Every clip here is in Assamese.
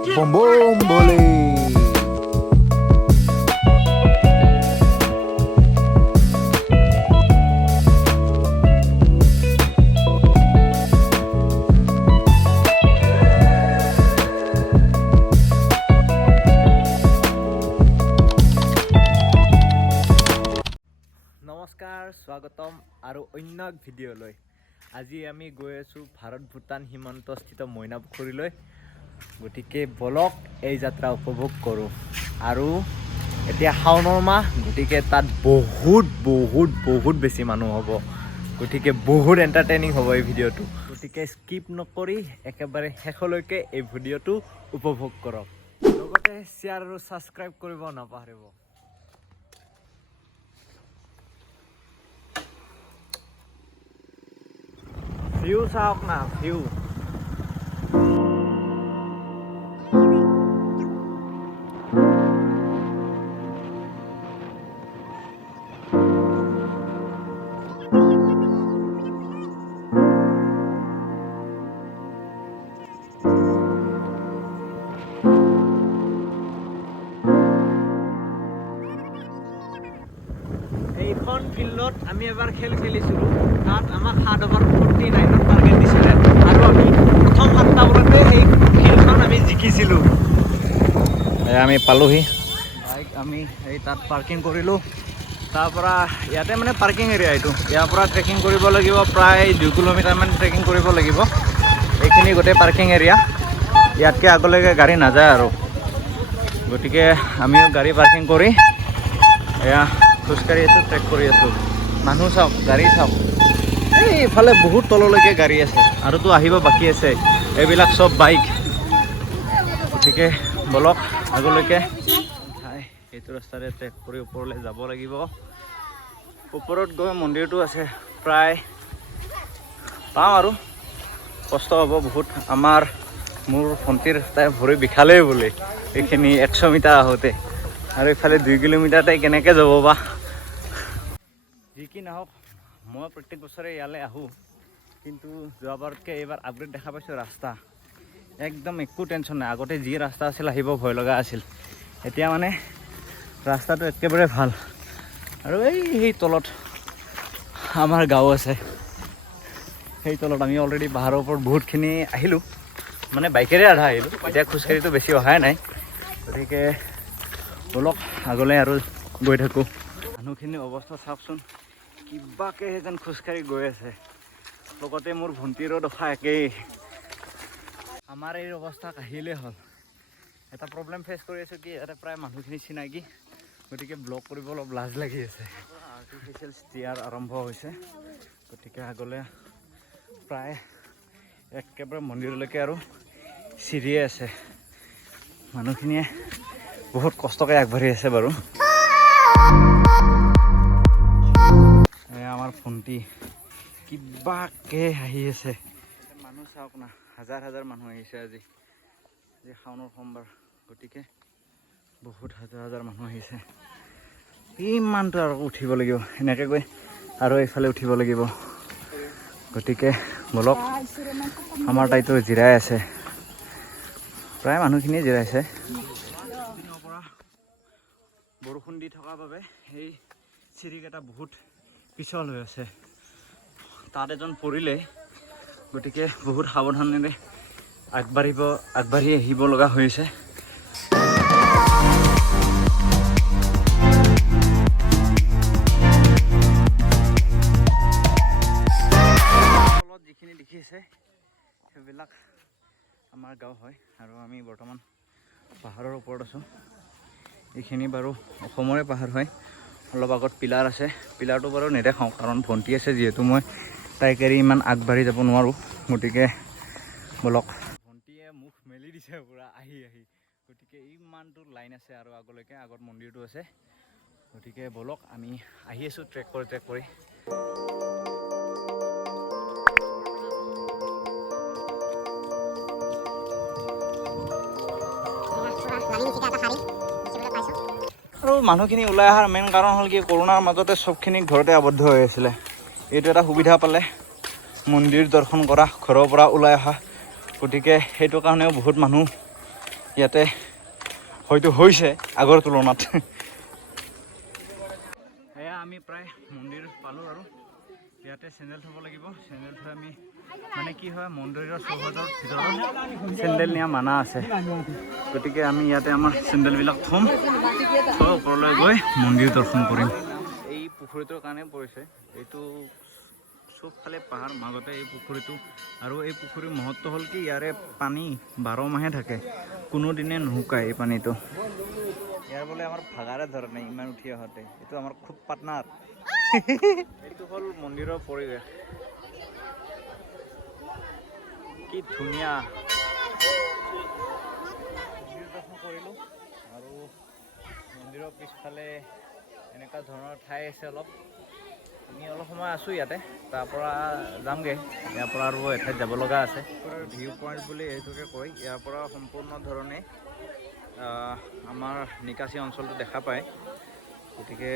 বম বম ভোলে। নমস্কাৰ, স্বাগতম আৰু অন্য এক ভিডিঅ'লৈ। আজি আমি গৈ আছোঁ ভাৰত ভূটান সীমান্তস্থিত মইনা পুখুৰীলৈ। গতিকে বলক এই যাত্ৰা উপভোগ কৰোঁ। আৰু এতিয়া শাওণৰ মাহ, গতিকে তাত বহুত বেছি মানুহ হ'ব। গতিকে বহুত এণ্টাৰটেইনিং হ'ব এই ভিডিঅ'টো। গতিকে স্কিপ নকৰি একেবাৰে শেষলৈকে এই ভিডিঅ'টো উপভোগ কৰক। লগতে শ্বেয়াৰ আৰু ছাবস্ক্ৰাইব কৰিব নাপাহৰিব। ভিউ চাওক না, ভিউ। এইখন ফিল্ডত আমি এবাৰ খেল খেলিছিলোঁ। তাত আমাক 7 অভাৰ 49ত টাৰ্গেট দিছিলে আৰু আমি প্ৰথম 7টা বলতে এই ফিল্ডখন আমি জিকিছিলোঁ। আমি পালোহি বাইক। আমি এই তাত পাৰ্কিং কৰিলোঁ। তাৰপৰা ইয়াতে মানে পাৰ্কিং এৰিয়া এইটো। ইয়াৰ পৰা ট্ৰেকিং কৰিব লাগিব, প্ৰায় 2 কিলোমিটাৰমান ট্ৰেকিং কৰিব লাগিব। এইখিনি গোটেই পাৰ্কিং এৰিয়া। ইয়াতকৈ আগলৈকে গাড়ী নাযায় আৰু। গতিকে আমিও গাড়ী পাৰ্কিং কৰি এয়া খোজকাঢ়ি আছোঁ, ট্ৰেক কৰি আছোঁ। মানুহ চাওক, গাড়ী চাওক। এইফালে বহুত তললৈকে গাড়ী আছে আৰুতো আহিব বাকী আছে। এইবিলাক চব বাইক। গতিকে বলক আগলৈকে এইটো ৰাস্তাৰে ট্ৰেক কৰি ওপৰলৈ যাব লাগিব। ওপৰত গৈ মন্দিৰটো আছে, প্ৰায় পাওঁ আৰু কষ্ট হ'ব বহুত। মোৰ ভণ্টিৰ তাই ভৰি বিষালেই বোলে এইখিনি 100 মিটাৰ আহোঁতে, আৰু এইফালে 2 কিলোমিটাৰ তাই কেনেকৈ যাব বা। যি কি নহওক, মই প্ৰত্যেক বছৰে ইয়ালৈ আহোঁ, কিন্তু যোৱাবাৰতকৈ এইবাৰ আপগ্ৰেড দেখা পাইছোঁ। ৰাস্তা একদম একো টেনশ্যন নাই। আগতে যি ৰাস্তা আছিল আহিব ভয় লগা আছিল, এতিয়া মানে ৰাস্তাটো একেবাৰে ভাল। আৰু সেই তলত আমাৰ গাঁও আছে। সেই তলত আমি অলৰেডি পাহাৰৰ ওপৰত বহুতখিনি আহিলোঁ, মানে বাইকেৰে আধা আহিলোঁ। এতিয়া খোজকাঢ়িটো বেছি অহাই নাই। গতিকে বলক আগলৈ আৰু গৈ থাকোঁ। মানুহখিনিৰ অৱস্থা চাওকচোন, কিবাকে যেন খোজকাঢ়ি গৈ আছে। লগতে মোৰ ভণ্টিৰো দশা একেই। আমাৰ এই অৱস্থা কাহিলেই হ'ল। এটা প্ৰব্লেম ফেচ কৰি আছোঁ কি, ইয়াতে প্ৰায় মানুহখিনি চিনাকি, গতিকে ব্লগ কৰিব অলপ লাজ লাগি আছে। আৰ্টিফিচিয়েল ষ্টিয়াৰ আৰম্ভ হৈছে। গতিকে আগলৈ প্ৰায় একেবাৰে মন্দিৰলৈকে আৰু চিৰিয়ে আছে। মানুহখিনিয়ে বহুত কষ্টকৈ আগবাঢ়ি আছে বাৰু। আমাৰ ভণ্টি কিবাকে আহি আছে। মানুহ চাওক না, হাজাৰ মানুহ আহিছে আজি শাওণৰ সোমবাৰ। গতিকে বহুত হাজাৰ মানুহ আহিছে। ইমানটো আৰু উঠিব লাগিব, এনেকৈ গৈ আৰু এইফালে উঠিব লাগিব। গতিকে বলক, আমাৰ তাইতো জিৰাই আছে, প্ৰায় মানুহখিনিয়ে জিৰাইছে। পৰা বৰষুণ দি থকাৰ বাবে সেই চিৰিকেইটা বহুত পিছল হৈ আছে। তাত এজন পৰিলে, গতিকে বহুত সাৱধানেৰে আগবাঢ়ি আহিব লগা হৈছে। তলত যিখিনি দেখি আছে সেইবিলাক আমাৰ গাঁও হয়, আৰু আমি বৰ্তমান পাহাৰৰ ওপৰত আছোঁ। এইখিনি বাৰু অসমৰে পাহাৰ হয়। অলপ আগত পিলাৰ আছে, পিলাৰটো বাৰু নেদেখাওঁ কাৰণ ভণ্টি আছে যিহেতু, মই তাইক এৰি ইমান আগবাঢ়ি যাব নোৱাৰোঁ। গতিকে বলক, ভণ্টিয়ে মুখ মেলি দিছে পূৰা আহি। গতিকে ইমানটো লাইন আছে আৰু আগলৈকে, আগত মন্দিৰটো আছে। গতিকে বলক, আমি আহি আছোঁ ট্ৰেক কৰি। আৰু মানুহখিনি ওলাই অহাৰ মেইন কাৰণ হ'ল কি, কৰোণাৰ মাজতে চবখিনি ঘৰতে আবদ্ধ হৈ আছিলে। এইটো এটা সুবিধা পালে মন্দিৰ দৰ্শন কৰা, ঘৰৰ পৰা ওলাই অহা। গতিকে সেইটো কাৰণেও বহুত মানুহ ইয়াতে হয়তো হৈছে আগৰ তুলনাত। এয়া আমি প্ৰায় মন্দিৰ পালোঁ আৰু ইয়াতে চেণ্ডেল থ'ব লাগিব। চেণ্ডেল থৈ আমি মানে কি হয় মন্দিৰৰ চৌহদৰ ভিতৰত চেণ্ডেল নিয়া মানা আছে, গতিকে আমি ইয়াতে আমাৰ চেণ্ডেলবিলাক থ'ম, থৈ ওপৰলৈ গৈ মন্দিৰ দৰ্শন কৰিম। এই পুখুৰীটোৰ কাৰণে পৰিছে, এইটো চবফালে পাহাৰ মাজতে এই পুখুৰীটো, আৰু এই পুখুৰীৰ মহত্ব হ'ল কি ইয়াৰে পানী 12 মাহে থাকে, কোনোদিনে নুশুকায় এই পানীটো। ইয়াৰ বোলে আমাৰ ভাগাৰে ধৰা নাই ইমান উঠি আহোঁতে, এইটো আমাৰ খুব পাৰ্টনাৰ। এইটো হ'ল মন্দিৰৰ পৰিৱেশ, কি ধুনীয়া। মন্দিৰ দৰ্শন কৰিলোঁ আৰু মন্দিৰৰ পিছফালে এনেকুৱা ধৰণৰ ঠাই আছে অলপ, আমি অলপ সময় আছোঁ ইয়াতে, তাৰপৰা যামগৈ। ইয়াৰ পৰা আৰু এঠাইত যাব লগা আছে, ভিউ পইণ্ট বুলি এইটোকে কয়। ইয়াৰ পৰা সম্পূৰ্ণ ধৰণে আমাৰ নিকাচি অঞ্চলটো দেখা পায়, গতিকে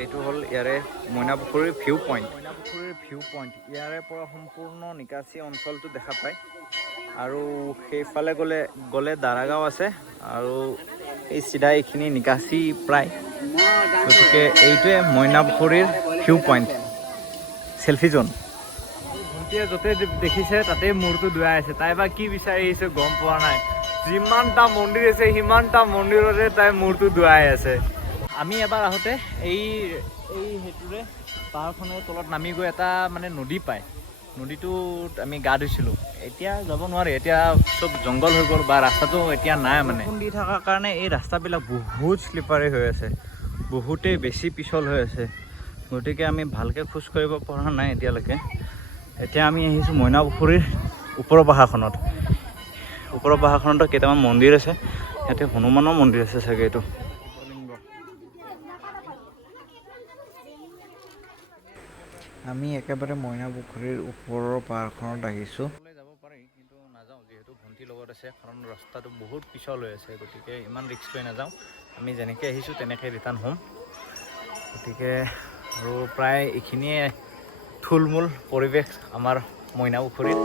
এইটো হ'ল ইয়াৰে মইনা পুখুৰীৰ ভিউ পইণ্ট। মইনা পুখুৰীৰ ভিউ পইণ্ট ইয়াৰে পৰা সম্পূৰ্ণ নিকাচি অঞ্চলটো দেখা পায়, আৰু সেইফালে গ'লে দাৰাগাঁও আছে, আৰু এই চিধা এইখিনি নিকাচি প্ৰায়। গতিকে এইটোৱে মইনা পুখুৰীৰ ভিউ পইণ্ট, চেল্ফি জোন। ভণ্টিয়ে য'তে দেখিছে তাতে মূৰটো ধুৱাই আছে, তাই বা কি বিচাৰি আহিছে গম পোৱা নাই। যিমানটা মন্দিৰ আছে সিমানটা মন্দিৰতে তাই মূৰটো ধুৱাই আছে। আমি এবাৰ আহোঁতে এই সেইটোৰে পাহাৰখনৰ তলত নামি গৈ এটা মানে নদী পায়, নদীটোত আমি গা ধুইছিলোঁ। এতিয়া যাব নোৱাৰি, এতিয়া চব জংঘল হৈ গ'ল বা ৰাস্তাটো এতিয়া নাই। মানে বৰষুণ দি থকাৰ কাৰণে এই ৰাস্তাবিলাক বহুত শ্লিপাৰী হৈ আছে, বহুতেই বেছি পিছল হৈ আছে, গতিকে আমি ভালকৈ খোজ কাঢ়িব পৰা নাই এতিয়ালৈকে। এতিয়া আমি আহিছোঁ মইনা পুখুৰীৰ ওপৰৰ পাহাৰখনত। ওপৰৰ পাহাৰখনতো কেইটামান মন্দিৰ আছে, ইয়াতে হনুমানৰ মন্দিৰ আছে চাগে এইটো। আমি একেবাৰে মইনা পুখুৰীৰ ওপৰৰ পাহাৰখনত আহিছোঁ। যাব পাৰি কিন্তু নাযাওঁ, যিহেতু ভণ্টিৰ লগত আছে, কাৰণ ৰাস্তাটো বহুত পিছল হৈ আছে, গতিকে ইমান ৰিস্ক লৈ নাযাওঁ। আমি যেনেকৈ আহিছোঁ তেনেকৈ ৰিটাৰ্ণ হ'ম। গতিকে আৰু প্ৰায় এইখিনিয়ে থুলমূল পৰিৱেশ আমাৰ মইনা পুখুৰীত।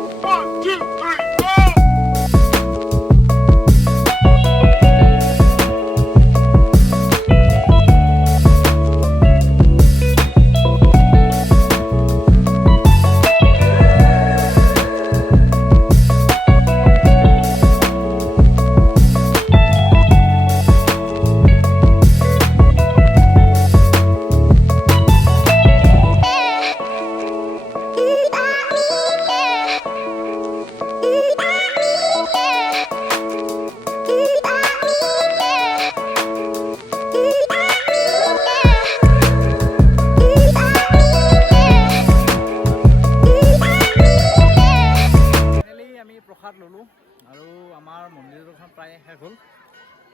প্ৰসাদ ল'লোঁ আৰু আমাৰ মন্দিৰ দৰ্শন প্ৰায় শেষ হ'ল,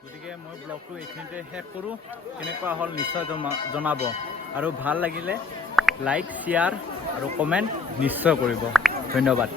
গতিকে মই ব্লগটো এইখিনিতে শেষ কৰোঁ। কেনেকুৱা হ'ল নিশ্চয় জনাব, আৰু ভাল লাগিলে লাইক, শ্বেয়াৰ আৰু কমেণ্ট নিশ্চয় কৰিব। ধন্যবাদ।